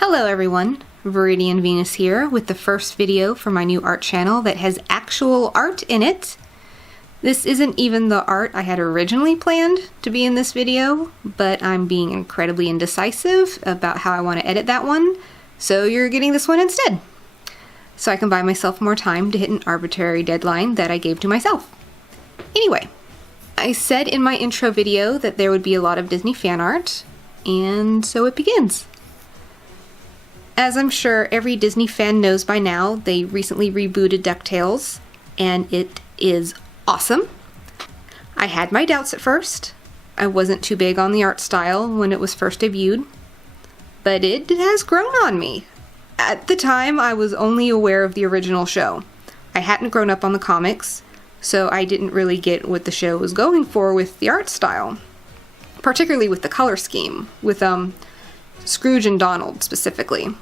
Hello everyone, Viridian Venus here with the first video for my new art channel that has actual art in it. This isn't even the art I had originally planned to be in this video, but I'm being incredibly indecisive about how I want to edit that one, so you're getting this one instead. So I can buy myself more time to hit an arbitrary deadline that I gave to myself. Anyway, I said in my intro video that there would be a lot of Disney fan art, and so it begins. As I'm sure every Disney fan knows by now, they recently rebooted DuckTales, and it is awesome. I had my doubts at first. I wasn't too big on the art style when it was first debuted, but it has grown on me. At the time, I was only aware of the original show. I hadn't grown up on the comics, so I didn't really get what the show was going for with the art style, particularly with the color scheme, with Scrooge and Donald specifically.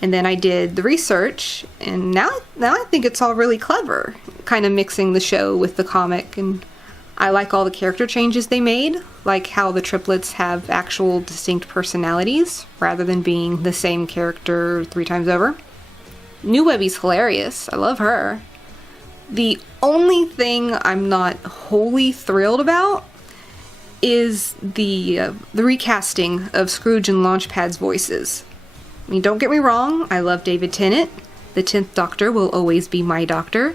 And then I did the research, and now I think it's all really clever, kind of mixing the show with the comic, and I like all the character changes they made, like how the triplets have actual distinct personalities, rather than being the same character 3 times over. New Webby's hilarious, I love her. The only thing I'm not wholly thrilled about is the recasting of Scrooge and Launchpad's voices. I mean, don't get me wrong, I love David Tennant. The 10th Doctor will always be my doctor.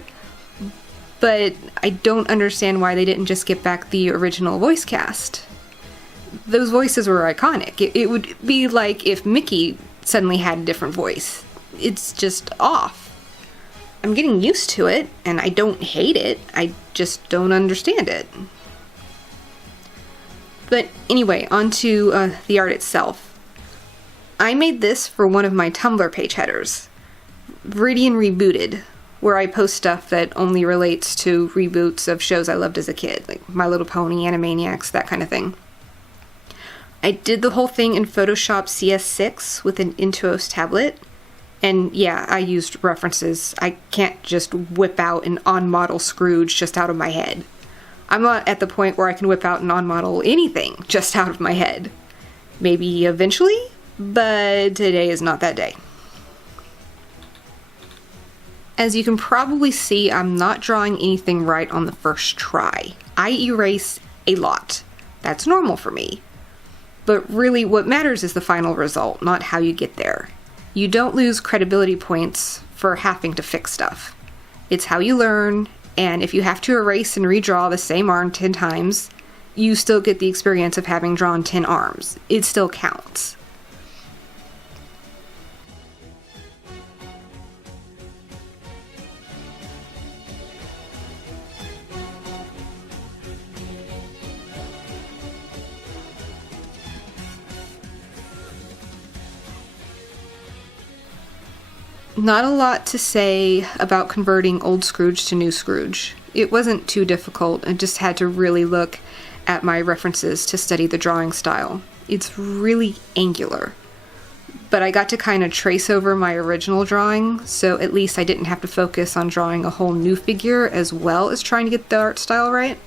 But I don't understand why they didn't just get back the original voice cast. Those voices were iconic. It would be like if Mickey suddenly had a different voice. It's just off. I'm getting used to it, and I don't hate it. I just don't understand it. But anyway, on to the art itself. I made this for one of my Tumblr page headers, Viridian Rebooted, where I post stuff that only relates to reboots of shows I loved as a kid, like My Little Pony, Animaniacs, that kind of thing. I did the whole thing in Photoshop CS6 with an Intuos tablet, and yeah, I used references. I can't just whip out an on-model Scrooge just out of my head. I'm not at the point where I can whip out an on-model anything just out of my head. Maybe eventually? But today is not that day. As you can probably see, I'm not drawing anything right on the first try. I erase a lot. That's normal for me. But really, what matters is the final result, not how you get there. You don't lose credibility points for having to fix stuff. It's how you learn, and if you have to erase and redraw the same arm 10 times, you still get the experience of having drawn 10 arms. It still counts. Not a lot to say about converting old Scrooge to new Scrooge. It wasn't too difficult, I just had to really look at my references to study the drawing style. It's really angular. But I got to kind of trace over my original drawing, so at least I didn't have to focus on drawing a whole new figure as well as trying to get the art style right.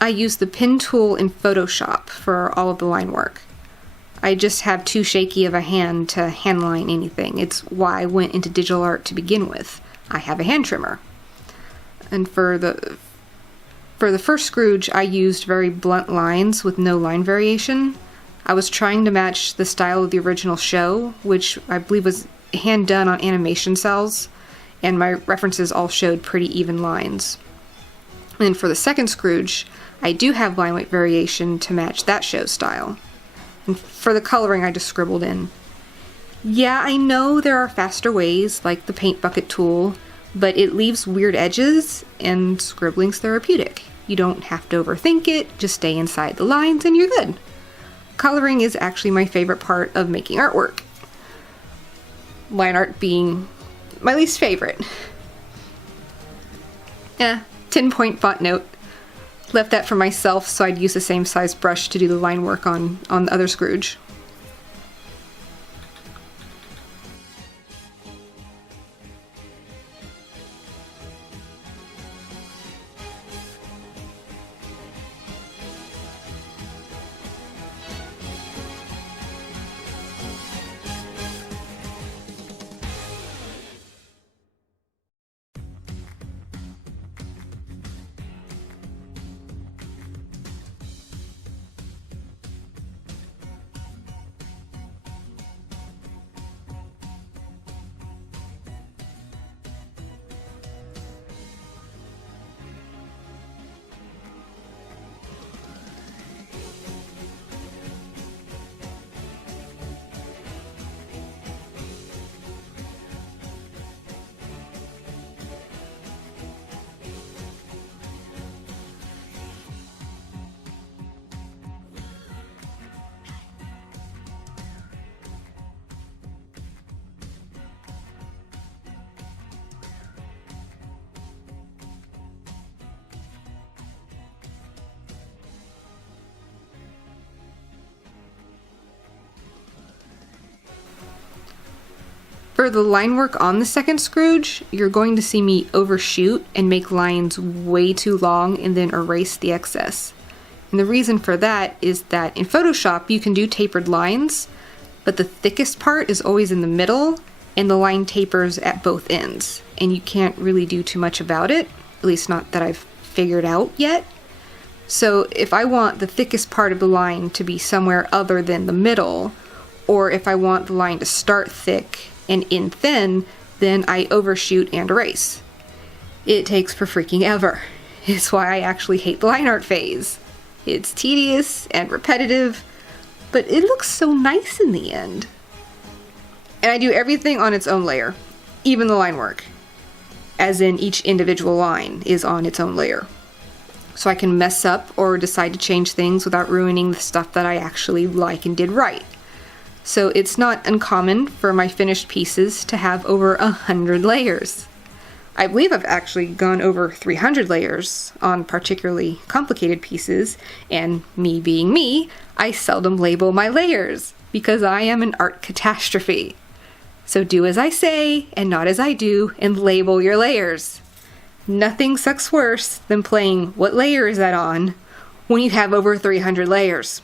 I use the pen tool in Photoshop for all of the line work. I just have too shaky of a hand to handline anything. It's why I went into digital art to begin with. I have a hand trimmer. And for the first Scrooge, I used very blunt lines with no line variation. I was trying to match the style of the original show, which I believe was hand done on animation cells, and my references all showed pretty even lines. And for the second Scrooge, I do have line weight variation to match that show style. And for the coloring, I just scribbled in. Yeah, I know there are faster ways, like the paint bucket tool, but it leaves weird edges, and scribbling's therapeutic. You don't have to overthink it, just stay inside the lines and you're good. Coloring is actually my favorite part of making artwork. Line art being my least favorite. 10-point font note. Left that for myself so I'd use the same size brush to do the line work on the other Scrooge. For the line work on the second Scrooge, you're going to see me overshoot and make lines way too long and then erase the excess. And the reason for that is that in Photoshop you can do tapered lines, but the thickest part is always in the middle and the line tapers at both ends. And you can't really do too much about it, at least not that I've figured out yet. So if I want the thickest part of the line to be somewhere other than the middle, or if I want the line to start thick and end thin, then I overshoot and erase. It takes for freaking ever. It's why I actually hate the line art phase. It's tedious and repetitive, but it looks so nice in the end. And I do everything on its own layer, even the line work, as in each individual line is on its own layer. So I can mess up or decide to change things without ruining the stuff that I actually like and did right. So it's not uncommon for my finished pieces to have over 100 layers. I believe I've actually gone over 300 layers on particularly complicated pieces, and me being me, I seldom label my layers because I am an art catastrophe. So do as I say and not as I do and label your layers. Nothing sucks worse than playing what layer is that on when you have over 300 layers.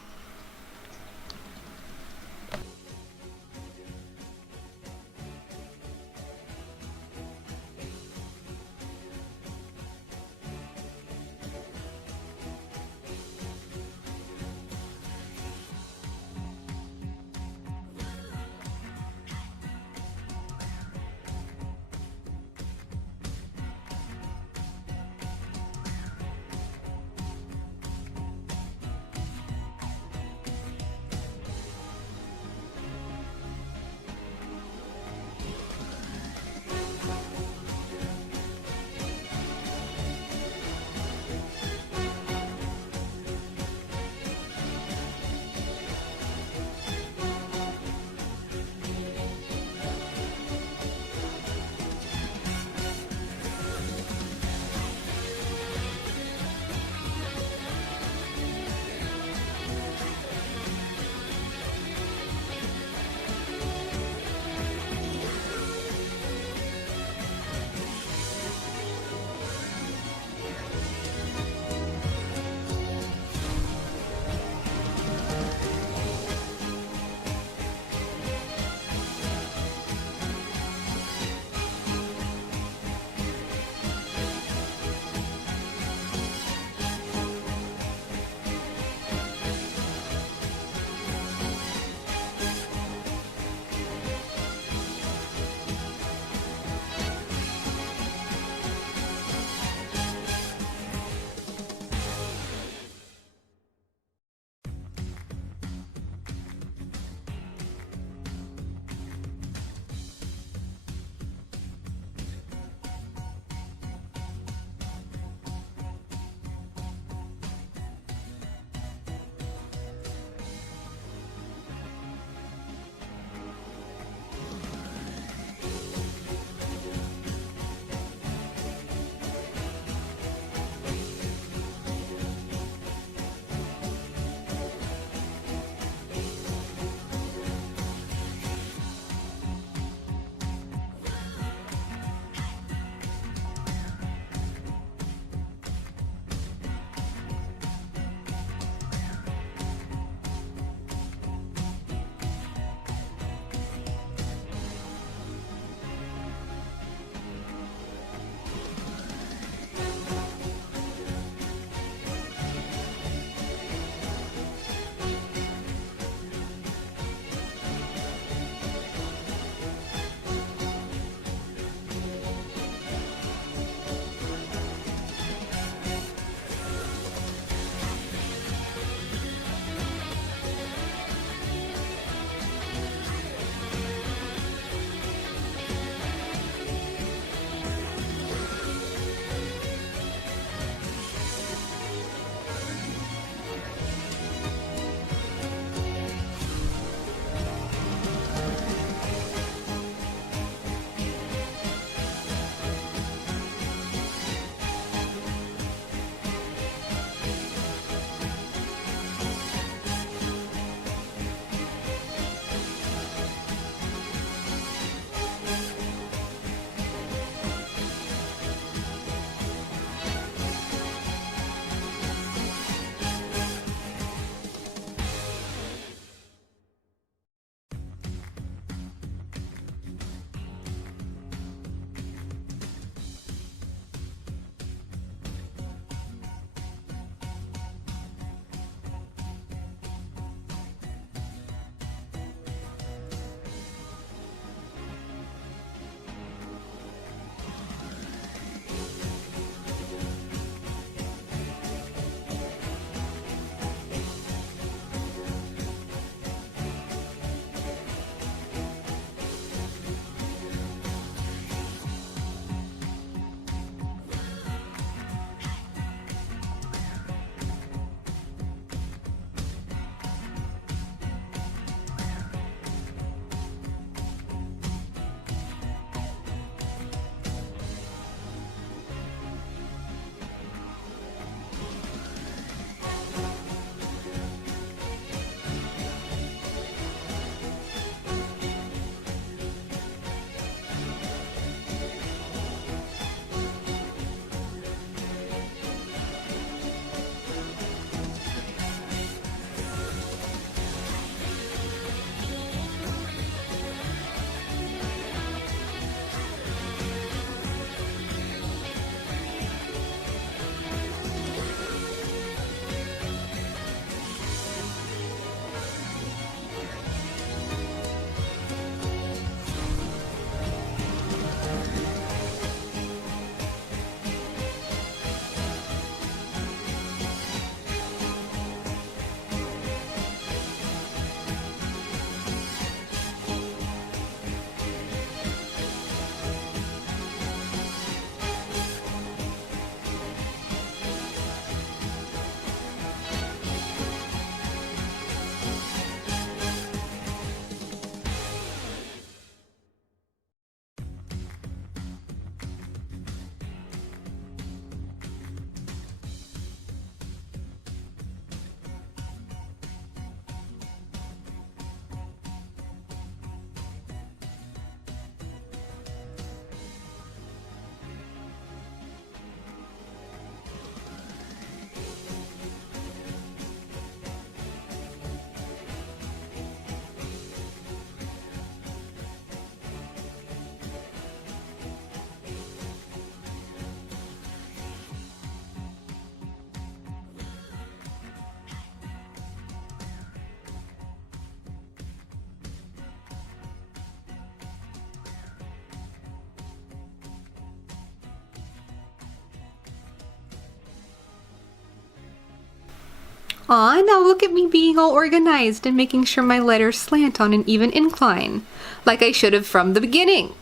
Aw, now look at me being all organized and making sure my letters slant on an even incline, like I should have from the beginning.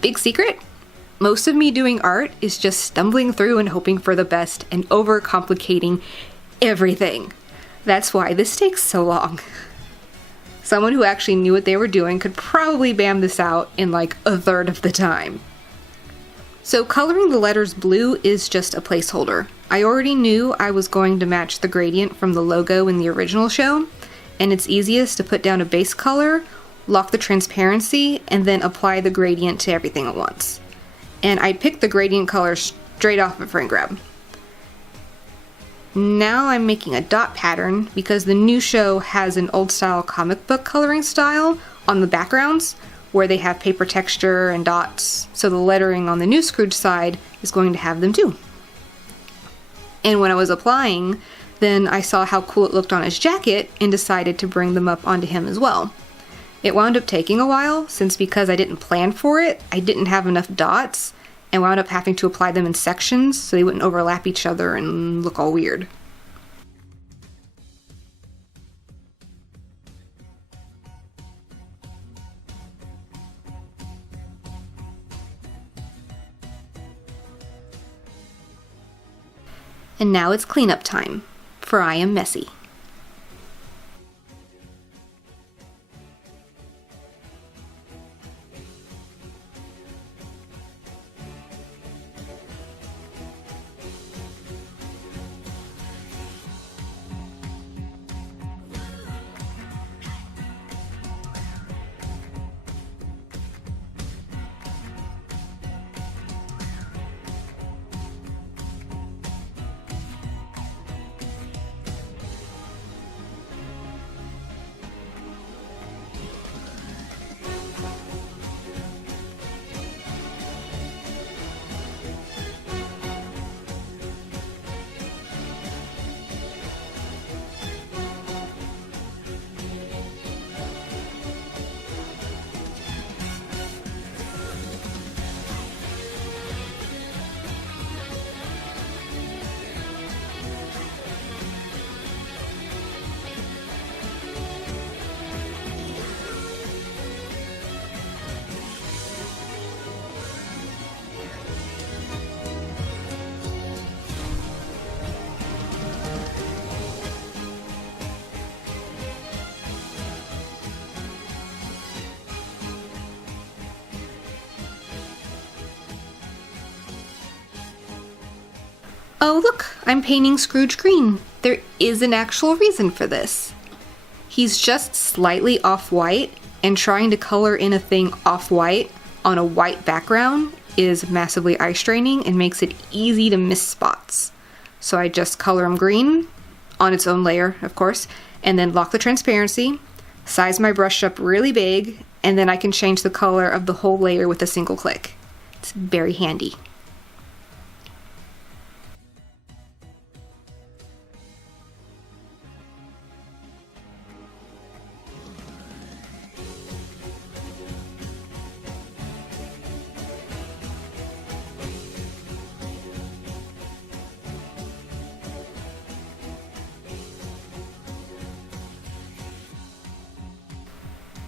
Big secret? Most of me doing art is just stumbling through and hoping for the best and overcomplicating everything. That's why this takes so long. Someone who actually knew what they were doing could probably bam this out in like a third of the time. So coloring the letters blue is just a placeholder. I already knew I was going to match the gradient from the logo in the original show, and it's easiest to put down a base color, lock the transparency, and then apply the gradient to everything at once. And I picked the gradient color straight off of Frame Grab. Now I'm making a dot pattern because the new show has an old style comic book coloring style on the backgrounds where they have paper texture and dots, so the lettering on the new Scrooge side is going to have them too. And when I was applying, then I saw how cool it looked on his jacket and decided to bring them up onto him as well. It wound up taking a while, since because I didn't plan for it, I didn't have enough dots, and wound up having to apply them in sections so they wouldn't overlap each other and look all weird. And now it's cleanup time, for I am messy. Oh look, I'm painting Scrooge green. There is an actual reason for this. He's just slightly off-white, and trying to color in a thing off-white on a white background is massively eye straining and makes it easy to miss spots. So I just color him green, on its own layer, of course, and then lock the transparency, size my brush up really big, and then I can change the color of the whole layer with a single click. It's very handy.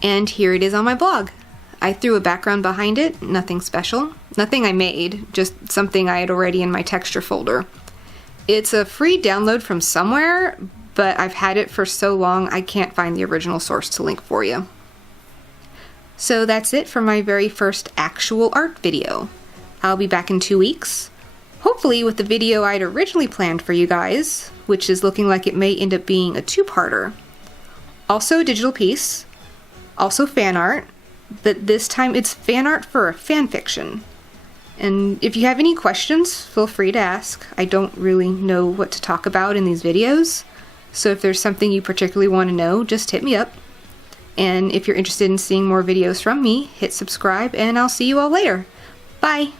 And here it is on my blog. I threw a background behind it, nothing special, nothing I made, just something I had already in my texture folder. It's a free download from somewhere, but I've had it for so long I can't find the original source to link for you. So that's it for my very first actual art video. I'll be back in 2 weeks, hopefully with the video I'd originally planned for you guys, which is looking like it may end up being a two-parter. Also a digital piece, also fan art, but this time it's fan art for a fan fiction. And if you have any questions, feel free to ask. I don't really know what to talk about in these videos, so if there's something you particularly want to know, just hit me up. And if you're interested in seeing more videos from me, hit subscribe, and I'll see you all later. Bye!